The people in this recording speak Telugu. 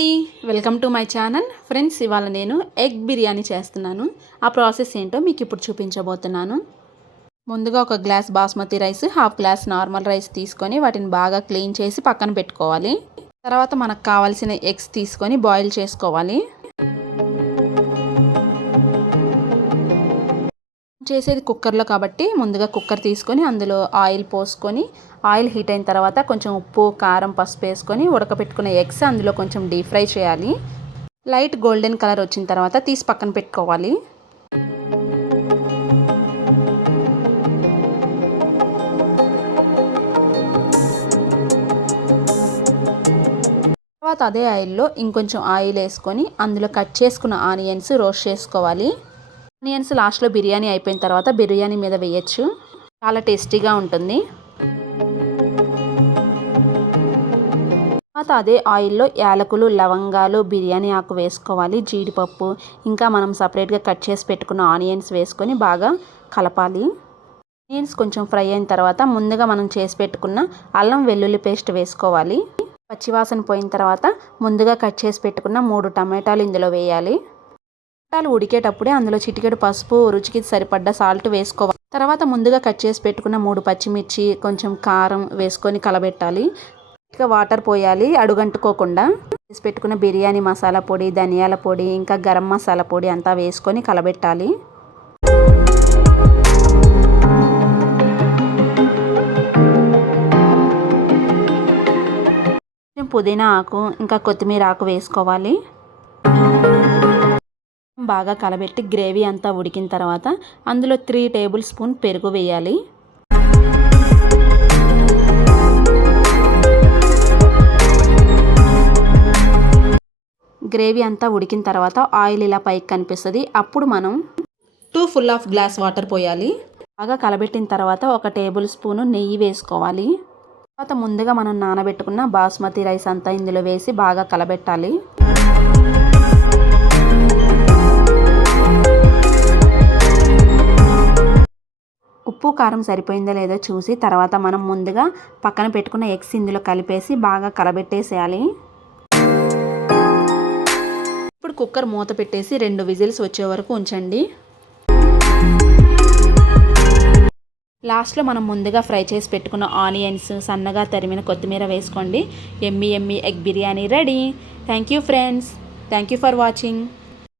అండి. Welcome to my channel friends ఇవాళ నేను ఎగ్ బిర్యానీ చేస్తున్నాను. ఆ ప్రాసెస్ ఏంటో మీకు ఇప్పుడు చూపించబోతున్నాను. ముందుగా ఒక glass basmati rice half glass normal rice తీసుకొని వాటిని బాగా క్లీన్ చేసి పక్కన పెట్టుకోవాలి. తర్వాత మనకు కావాల్సిన ఎగ్స్ తీసుకొని బాయిల్ చేసుకోవాలి. చేసేది కుక్కర్లో కాబట్టి ముందుగా కుక్కర్ తీసుకొని అందులో ఆయిల్ పోసుకొని ఆయిల్ హీట్ అయిన తర్వాత కొంచెం ఉప్పు కారం పసుపు వేసుకొని ఉడకపెట్టుకున్న ఎగ్స్ అందులో కొంచెం డీప్ ఫ్రై చేయాలి. లైట్ గోల్డెన్ కలర్ వచ్చిన తర్వాత తీసి పక్కన పెట్టుకోవాలి. తర్వాత అదే ఆయిల్లో ఇంకొంచెం ఆయిల్ వేసుకొని అందులో కట్ చేసుకున్న ఆనియన్స్ రోస్ట్ చేసుకోవాలి. ఆనియన్స్ లాస్ట్లో బిర్యానీ అయిపోయిన తర్వాత బిర్యానీ మీద వేయచ్చు. చాలా టేస్టీగా ఉంటుంది. తర్వాత అదే ఆయిల్లో యాలకులు లవంగాలు బిర్యానీ ఆకు వేసుకోవాలి జీడిపప్పు. ఇంకా మనం సపరేట్గా కట్ చేసి పెట్టుకున్న ఆనియన్స్ వేసుకొని బాగా కలపాలి. ఆనియన్స్ కొంచెం ఫ్రై అయిన తర్వాత ముందుగా మనం చేసి పెట్టుకున్న అల్లం వెల్లుల్లి పేస్ట్ వేసుకోవాలి. పచ్చివాసన పోయిన తర్వాత ముందుగా కట్ చేసి పెట్టుకున్న మూడు టమాటాలు ఇందులో వేయాలి. టమాటాలు ఉడికేటప్పుడే అందులో చిటికెడు పసుపు రుచికి సరిపడ్డ సాల్ట్ వేసుకోవాలి. తర్వాత ముందుగా కట్ చేసి పెట్టుకున్న మూడు పచ్చిమిర్చి కొంచెం కారం వేసుకొని కలబెట్టాలి. వాటర్ పోయాలి అడుగంటుకోకుండా. వేసి పెట్టుకున్న బిర్యానీ మసాలా పొడి ధనియాల పొడి ఇంకా గరం మసాలా పొడి అంతా వేసుకొని కలబెట్టాలి. పుదీనా ఆకు ఇంకా కొత్తిమీర ఆకు వేసుకోవాలి. బాగా కలబెట్టి గ్రేవీ అంతా ఉడికిన తర్వాత అందులో త్రీ టేబుల్ స్పూన్ పెరుగు వేయాలి. గ్రేవీ అంతా ఉడికిన తర్వాత ఆయిల్ ఇలా పైకి కనిపిస్తుంది. అప్పుడు మనం two full of glass water పోయాలి. బాగా కలబెట్టిన తర్వాత ఒక టేబుల్ స్పూను నెయ్యి వేసుకోవాలి. తర్వాత ముందుగా మనం నానబెట్టుకున్న బాస్మతి రైస్ అంతా ఇందులో వేసి బాగా కలబెట్టాలి. ఉప్పు కారం సరిపోయిందో లేదో చూసి తర్వాత మనం ముందుగా పక్కన పెట్టుకున్న ఎగ్స్ ఇందులో కలిపేసి బాగా కలబెట్టేసేయాలి. ఇప్పుడు కుక్కర్ మూత పెట్టేసి రెండు విజిల్స్ వచ్చే వరకు ఉంచండి. లాస్ట్లో మనం ముందుగా ఫ్రై చేసి పెట్టుకున్న ఆనియన్స్ సన్నగా తరిమిన కొత్తిమీర వేసుకోండి. ఎమ్మి ఎమ్మి egg biryani ready. Thank you friends. Thank you for watching.